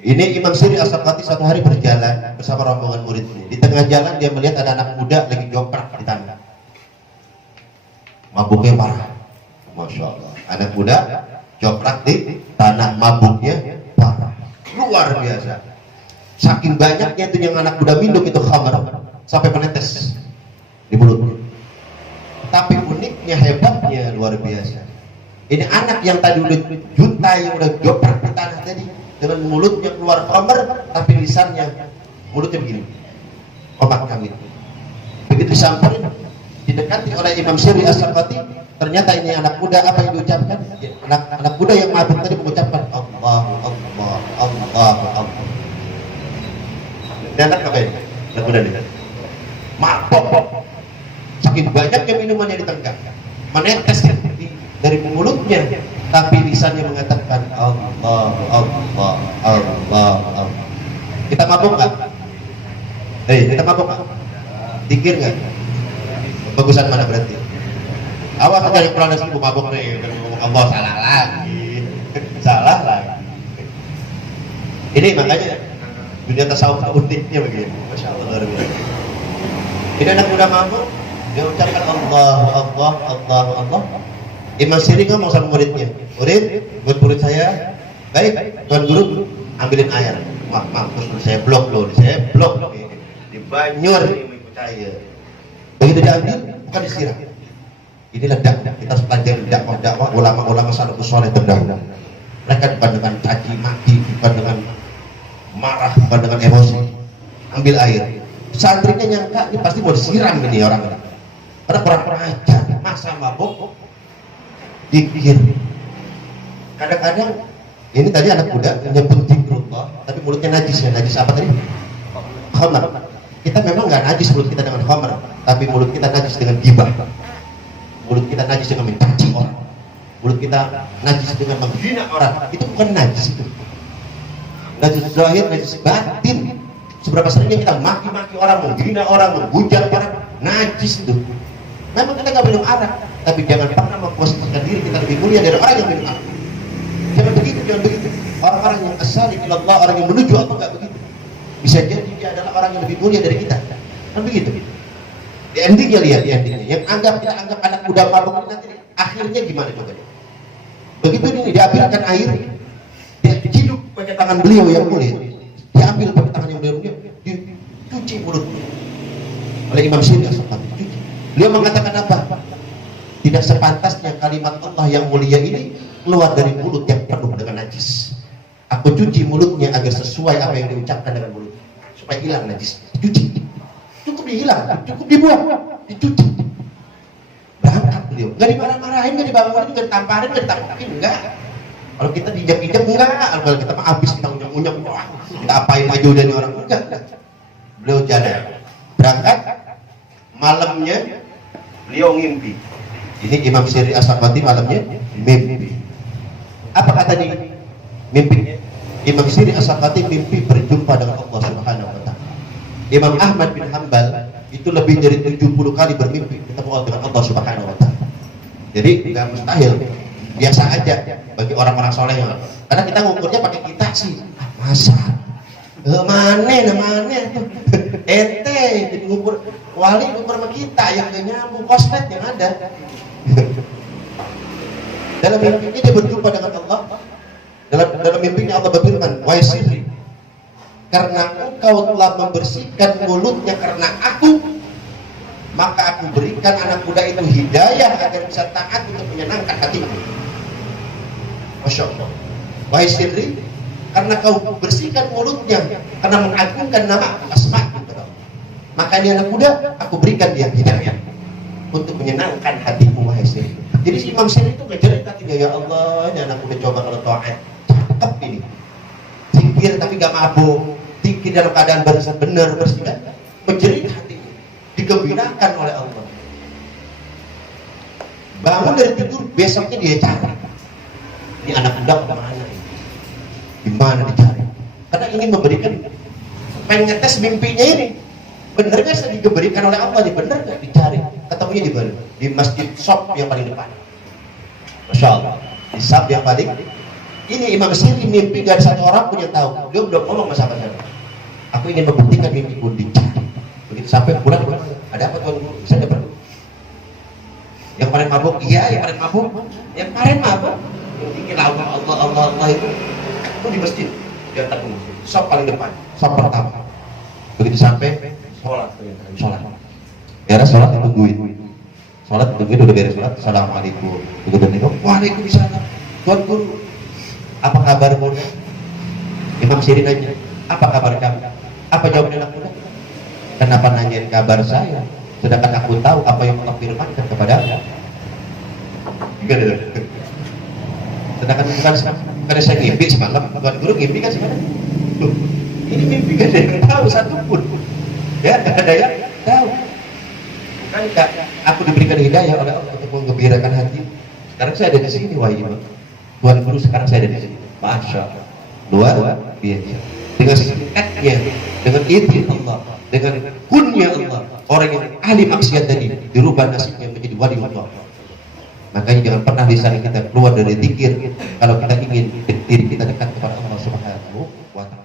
Ini Imam Siri As-Sakati satu hari berjalan bersama rombongan muridnya. Di tengah jalan dia melihat ada anak muda lagi joprak di tanah. Mabuknya parah. Masya Allah. Anak muda joprak di tanah, mabuknya parah. Luar biasa. Saking banyaknya itu yang anak muda minum itu khamar sampai menetes di mulutnya. Tapi uniknya, hebatnya luar biasa. Ini anak yang tadi udah juta, yang udah joprak di tanah tadi, dengan mulutnya keluar khamar, tapi lisannya mulutnya begini, obat kami. Begitu disamperin, didekati oleh Imam Siri As-Sakati, ternyata ini anak muda. Apa yang diucapkan? Anak muda yang mabuk tadi mengucapkan Allah, Allah, Allah, Allah. Dan anak apa ini? Anak muda ini mabuk, saking banyaknya minumannya di tengah, menetes dari mulutnya, tapi lisannya mengatakan Allah, Allah, Allah, Allah. Kita mabuk nggak? Kita mabuk nggak? Dikir nggak? Bagusan mana berarti? Awas aja yang pulang dari mabuk nih, ngomong Allah, salah lagi, salah lagi. Ini makanya dunia tasawuf uniknya begini, masya Allah luar biasa. Ini anak muda mabuk, dia ucapkan Allah, Allah, Allah, Allah. Imam Siri ngomong sama muridnya, buat murid saya, baik, tuan guru, ambilin air. Mampus, saya blok loh, saya blok di banyur ibu saya. Begitu diambil, bukan disiram. Inilah dakwah, kita harus pelajari dakwah ulama-ulama salafus saleh terdahulu. Mereka bukan dengan caci maki, bukan dengan marah, bukan dengan emosi. Ambil air. Santrinya nyangka ini pasti mau disiram ini orang ini. Karena kurang ajar, masa mabuk dikir. Kadang-kadang ini tadi anak muda nyebut zikrullah, tapi mulutnya najis. Ya najis apa tadi? Khamar. Kita memang nggak najis mulut kita dengan khamar, tapi mulut kita najis dengan gibah. Mulut kita najis dengan mencaci orang. Mulut kita najis dengan menghina orang. Itu bukan najis itu. Najis zahir, najis batin. Seberapa seringnya kita maki-maki orang, menghina orang, menghujat orang, najis itu. Memang kita nggak minum arak, tapi jangan pernah memposisikan diri kita lebih mulia dari orang yang minum arak. Jangan begitu, jangan begitu. Orang-orang yang asali ilallah, orang yang menuju Allah nggak begitu. Bisa jadi dia adalah orang yang lebih mulia dari kita. Kan begitu. Di endingnya lihat, di endingnya. Yang kita anggap anak muda mabuk ini nanti akhirnya gimana coba? Begitu ini diambilkan air, dia diciduk pakai tangan beliau yang mulia. Diambil pakai tangan yang mulia, dicuci mulutnya oleh Imam Siri As-Sakati. Beliau mengatakan apa? Tidak sepantasnya kalimat Allah yang mulia ini keluar dari mulut yang penuh dengan najis. Aku cuci mulutnya agar sesuai apa yang diucapkan dengan mulut, supaya hilang najis. Dicuci, cukup dihilang, cukup dibuang, dicuci. Berangkat beliau, nggak dimarah-marahin, nggak dibangunin, nggak ditamparin, nggak ditamparin, enggak. Kalau kita dijak-dijak enggak, kalau kita mah habis kita unyek-unyek, wah, kita apain aja udah nih orang, enggak. Beliau jalan, berangkat, malamnya beliau ngimpi. Ini Imam Siri As-Sakati malamnya mimpi. Apa kata dia? Mimpi. Imam Siri As-Sakati mimpi berjumpa dengan Allah Subhanahu wa taala. Imam Ahmad bin Hanbal itu lebih dari 70 kali bermimpi ketemu dengan Allah Subhanahu wa taala. Jadi enggak mustahil. Biasa aja bagi orang-orang soleh. Karena kita ngukurnya pakai kita sih. Masa? Mana tuh? Ente jadi ngukur wali ngukur sama kita yang gak nyambung koslet yang ada. Dalam mimpinya dia berjumpa dengan Allah. Dalam mimpinya Allah berfirman, wahai Siri, karena engkau telah membersihkan mulutnya karena aku, maka aku berikan anak muda itu hidayah agar bisa taat untuk menyenangkan hatiku. Masya Allah. Wahai Siri, karena kau bersihkan mulutnya karena mengagungkan nama asma-Ku, maka dia anak muda, aku berikan dia hidayah untuk menyenangkan hatimu, wahai Siri. Jadi si Imam Siri itu ngejerit hatinya, ya Allah, ini anak muda coba kalau taat, cakep ini. Zikir tapi gak mabuk, zikir dalam keadaan benar bersih, menjerit hatinya, digembirakan oleh Allah. Bangun dari tidur, besoknya dia cari, ini anak muda kemana ini? Gimana dicari? Karena ingin memberikan, pengen ngetes mimpinya ini. Bener gak bisa diberikan oleh Allah? Bener gak dicari? Ketemunya di mana? Di masjid Shop yang paling depan. Masya Allah. Di Shop yang paling Ini Imam Syafi'i mimpi, gak ada satu orang pun yang tahu. Dia belum ngomong sama siapa. Aku ingin membuktikan mimpi pun dicari. Begitu sampai pulang, ada apa tuan guru? Saya dapat. Yang kemarin mabuk, iya, yang kemarin mabuk. Yang kemarin mabuk, yang tinggi Allah, Allah, Allah, Allah itu di masjid. Dia datang ke masjid. Sop paling depan, sop pertama. Begitu sampai, sholat. Beres sholat ditungguin. Sholat ditungguin, udah beres sholat. Assalamualaikum. Begitu, waalaikumsalam. Tuan guru, apa kabar muda? Imam Syafi'i nanya, apa kabar kamu? Apa jawabnya anak muda? Kenapa nanyain kabar saya? Sedangkan aku tahu apa yang Allah firmankan kepada aku. Sedangkan bukan karena saya mimpi semalam, tuan guru mimpi kan semalam. Loh, ini mimpi gak ada yang tahu satupun. Ya, gak ada yang tahu. Bukankah aku diberikan hidayah oleh Allah untuk menggembirakan hati? Sekarang saya ada di sini, wahai imam. Tuan guru, sekarang saya ada di sini. Masya Allah. Luar biasa. Dengan singkatnya, dengan izin Allah, dengan kunnya Allah, orang yang ahli maksiat tadi dirubah nasibnya menjadi wali Allah. Makanya jangan pernah lisan kita keluar dari zikir kalau kita ingin diri kita dekat kepada Allah Subhanahu wa taala.